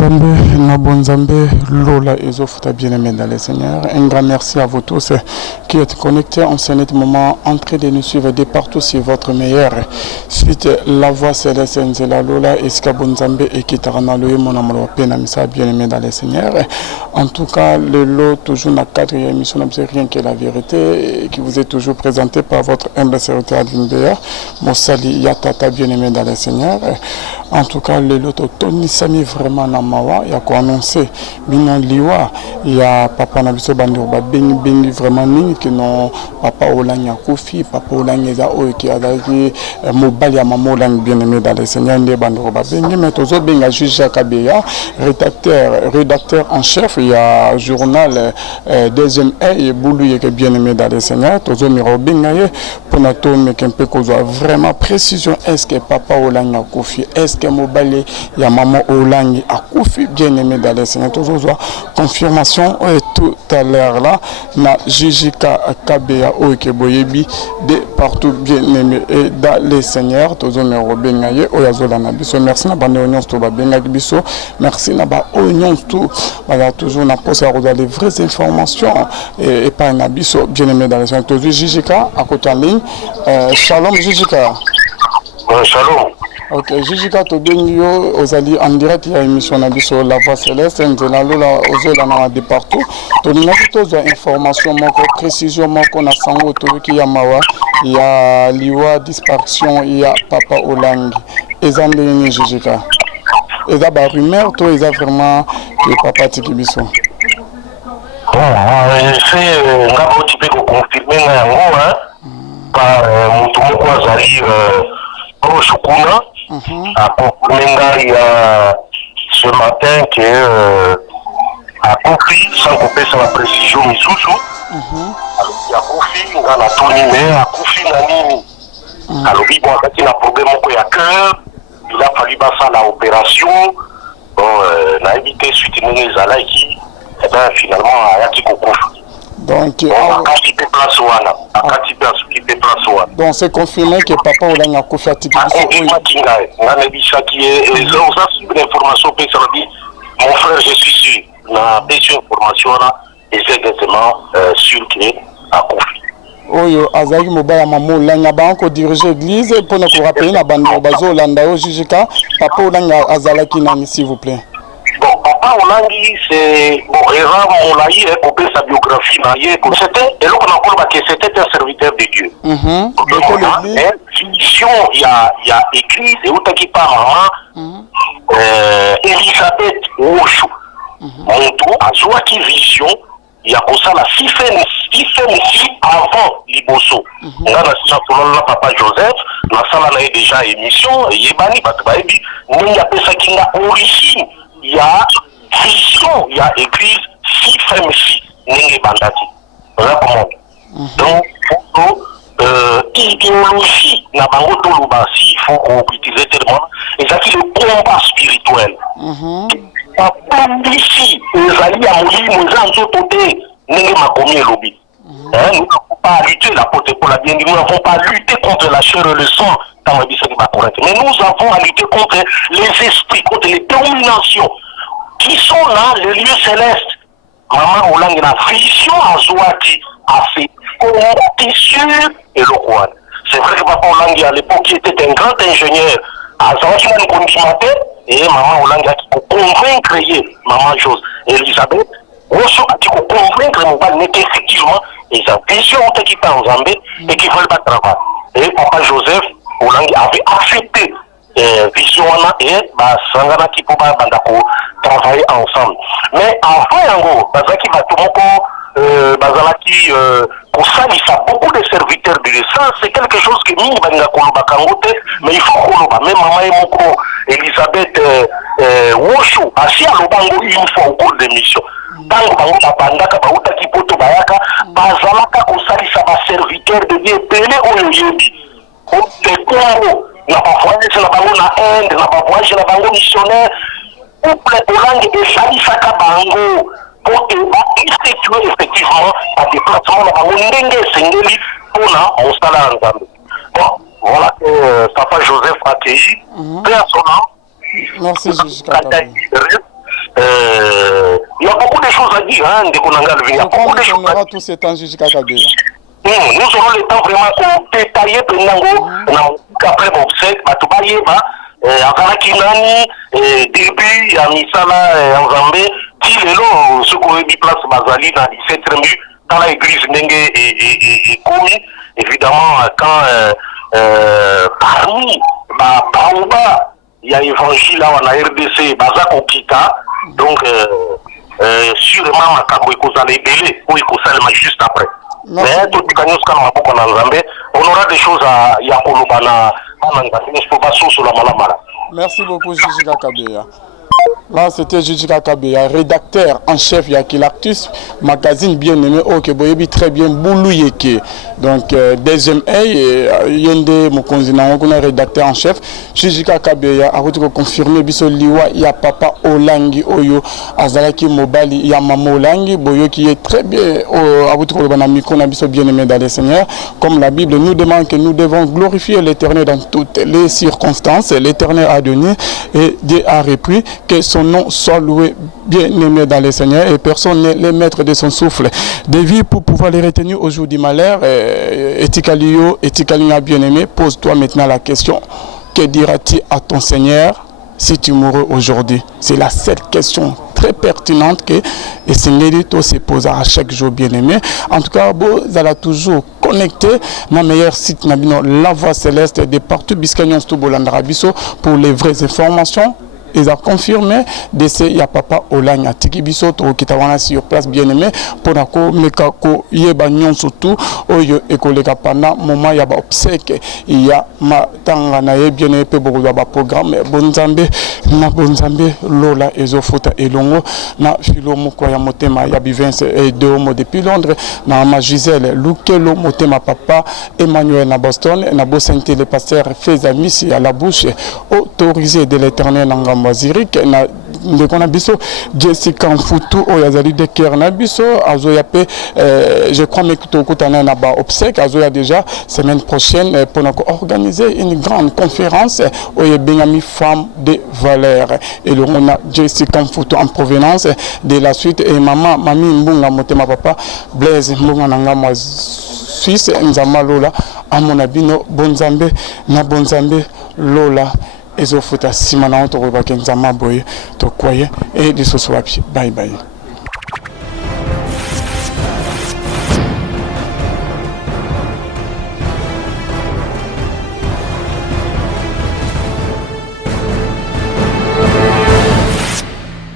Nabonzambe, Lola et Zofuta bien-aimés dans les Seigneurs. Un grand merci à vous tous qui êtes connectés en ce moment, en train de nous suivre de partout sur votre meilleur. Suite la voix céleste Nzela Lola, Eskabonzambe et Kitarana Loye, mon amour, Penamisa, bien-aimés dans les Seigneurs. En tout cas, le lot, toujours la quatrième émission, n'observe rien que la vérité, qui vous est toujours présenté par votre humble serviteur Advimbea, Mossali Yatata, bien-aimés dans les Seigneurs. En tout cas, le lot, Tony Sami vraiment Namawa, il y a quoi annoncer, Binon Liwa, il y a Papa Nabiso Bandurba, Bengi vraiment Ning, qui n'ont Papa Olanya Kofi, Papa Olanya Zao, qui a dit Mobali à Maman Olang, bien-aimé dans les Seigneurs, des Bandurba, Bengi, mais toujours Benga Juge Kabeya, rédacteur en chef, il y a journal deuxième et Boulou, qui est bien-aimé dans les Seigneurs, toujours Miro Bengaye, pour notre mais qu'un peu qu'on soit vraiment précision, est-ce que Papa Olanya Kofi, est-ce que Mobali, il y a Maman Olang à Kofi, bien-aimé dans les Seigneurs, toujours confirmation tout à l'heure là, na Jijika Kabea Oekeboyebi, de partout bien-aimé et dans les Seigneurs, toujours Miro Bengaye, Oyazola Nabiso, merci na bande oignons tout ba Bengaye Biso, merci na ba oignons tout, voilà toujours na poste à les vraies informations et pas Nabiso, bien-aimé dans les Seigneurs, toujours Jijika à côté en ligne, shalom Jijika. Shalom. Ok, Jijika Tobengio, Ozali en direct, il y a une émission sur la voix céleste, Nzela Lola, Ozola na de partout. Tony tous information, précision, qu'on a sango, qui y a Mawa, il y a Liwa, disparition, il y a Papa Olang. Ezandeni Jijika. Et d'abord, rumeur, toi, ils ont vraiment que Papa Tikibiso. Bon, c'est un petit peu confirmé, par Moutoumoko Azali, au Choukuna. À Kokumenga, il y a ce matin que à Kofi, sans couper sur la précision Misusu, il y a Kofi, il y a Tony, mais à Kofi, il y a Nini. Alors, il y a un problème, il y a cœur, il a fallu faire l'opération, on a évité suite les alaïki, et bien finalement, il y a qui Kofi. Donc, c'est confirmé que Papa Olanya Kofi a tiré mon frère, je suis sûr, la deuxième information là, est exactement sûr qu'il a Kofi. Oyo azali mobala mamo Olanya ba ko diriger l'église pour nous rappeler na bando bazo landa o Jijika Papa Olanya azalaki nani s'il vous plaît. Bon, Papa Olangi, c'est bon, Eva Moulaye, coupé sa biographie, c'était un serviteur de Dieu. Vision, il y a écrit, et où t'as maman, Elisabeth Woshu, Monto, à Zouaki Vision, il y a pour ça la six avant Liboso. On a la Papa Joseph, la salle a déjà émission, Yébani, Batbaïbi, mais il y a ça qui n'a origine. Il y a vision, il y a église, si femmes-ci, n'est bandati. Voilà comment. Donc, idéologie, n'a pas si il faut qu'on utilise tellement, et ça c'est le combat spirituel. La police, les alliés à mourir, nous avons sauté, n'est pas commis le lobby. Nous n'avons pas lutté la porte pour la bien-être, nous n'avons pas lutté contre la chair et le sang dans le biscuit correct. Mais nous avons à lutter contre les esprits, contre les dominations qui sont là, le lieu céleste. Maman Olang a vision à Zouati, a fait sûr et le roi. C'est vrai que Papa Olang à l'époque était un grand ingénieur. À Zouati, on a et Maman Olang a convaincre Maman Jose Elisabeth. Osso a dit qu'on convaincre Mouba qu'effectivement, ils ont vision qui partent en Zambie et qui veulent pas travailler. Et Papa Joseph Olang avait accepté vision et Sangana qui peut travailler ensemble. Mais avant, en gros, Bazaki Batumoko, Bazalaki, ça beaucoup de serviteurs de ça, c'est quelque chose que Mini Banga Koloba Kangote, mais il faut Koloba, même Maman et Moko, Elisabeth Woshu, assis à l'Obango une fois au cours de l'émission. Tango Bango Babandaka, Baouta Kipoto Bayaka, Bazalaka Kosalisa, serviteur de Dieu, Pélé Oyoyebi, le Congo, n'a pas voyagé la Bango na Inde, n'a pas voyagé la Bango missionnaire, couple Olang et Salisaka Bango, pour effectuer effectivement un déplacement dans Bango Ndenge Sengeli pour la Mostala Nzambe. Bon, voilà que Papa Joseph a accueilli, paix à son nom. Merci, Jijika. il y a beaucoup de choses à dire, hein, de Konangal. Il y a beaucoup de choses à dire. Tout ce temps, Juge Kakabé. Nous aurons le temps vraiment de détailler après mon obsèque, début à Misala en Zambé, dit le ce qu'on dit place Bazali dans 17 remues, dans l'église Nenge est commis, évidemment, quand parmi Baouba, il y a évangile là, on a RDC, Bazak Okita, donc sûrement Makambo Ekozale Belé, ou Ekozale juste après. Mais tout le monde on aura des choses à Yakolobana, sur la Malamara. Merci beaucoup, Gigi Kakabé. Là, c'était Gigi Kakabé, rédacteur en chef Yakilactus, magazine bien aimé, ok, boyebi très bien, Boulou Yeke. Donc, deuxième œil, Yende Mokonzina, on a rédacteur en chef, Gigi Kakabé, a confirmé, Biso Liwa, ya Papa Olangi, Oyo, Azalaki Mobali, ya Mamo Olangi, Boyo qui est très bien, bien aimé dans les Seigneurs. Comme la Bible nous demande que nous devons glorifier l'Éternel dans toutes les circonstances. L'Éternel a donné et Dieu a repris. Que son nom soit loué, bien aimé dans les Seigneurs, et personne n'est le maître de son souffle de vie pour pouvoir les retenir au jour du malheur. Etikalio bien aimé, pose-toi maintenant la question: que diras-tu à ton Seigneur si tu mourrais aujourd'hui? C'est la seule question très pertinente que le Seigneur se pose à chaque jour, bien aimé. En tout cas, vous allez toujours connecté dans le meilleur site, La Voix Céleste de partout, Biscanyon Stoubolandarabiso, pour les vraies informations. Ils ont confirmé il y a Papa Olanya Tikibiso qui est sur place, bien aimé, pour que yeba nyon surtout oyo ekoleka pendant moment ya ba obsèque il y a matanga na ye bien aimé pe beaucoup de programme bonzambe na bonzambe lola ezofuta elongo na filomo kwa ya motema ya bivense et de homo depuis Londres na ma Gisèle Lukelo motema papa Emmanuel na Boston na Bosente le pasteur Fezamis à la bouche autorisé de l'Éternel Maziric na ndekona biso Jessica Mfutu oyazali de Kerna biso azoya pe je crois que tokutana na ba obsèque azoya déjà semaine prochaine pour organiser une grande conférence oye bengami femme de valeur et le on a Jessica Mfutu en provenance de la suite et mami mbunga motema papa Blaise mbunga nanga mwa Suisse nzama lola amona bino bonzambe na bonzambe lola ezofuta simana to ko bakenza maboye to koye et de ce soir bye bye.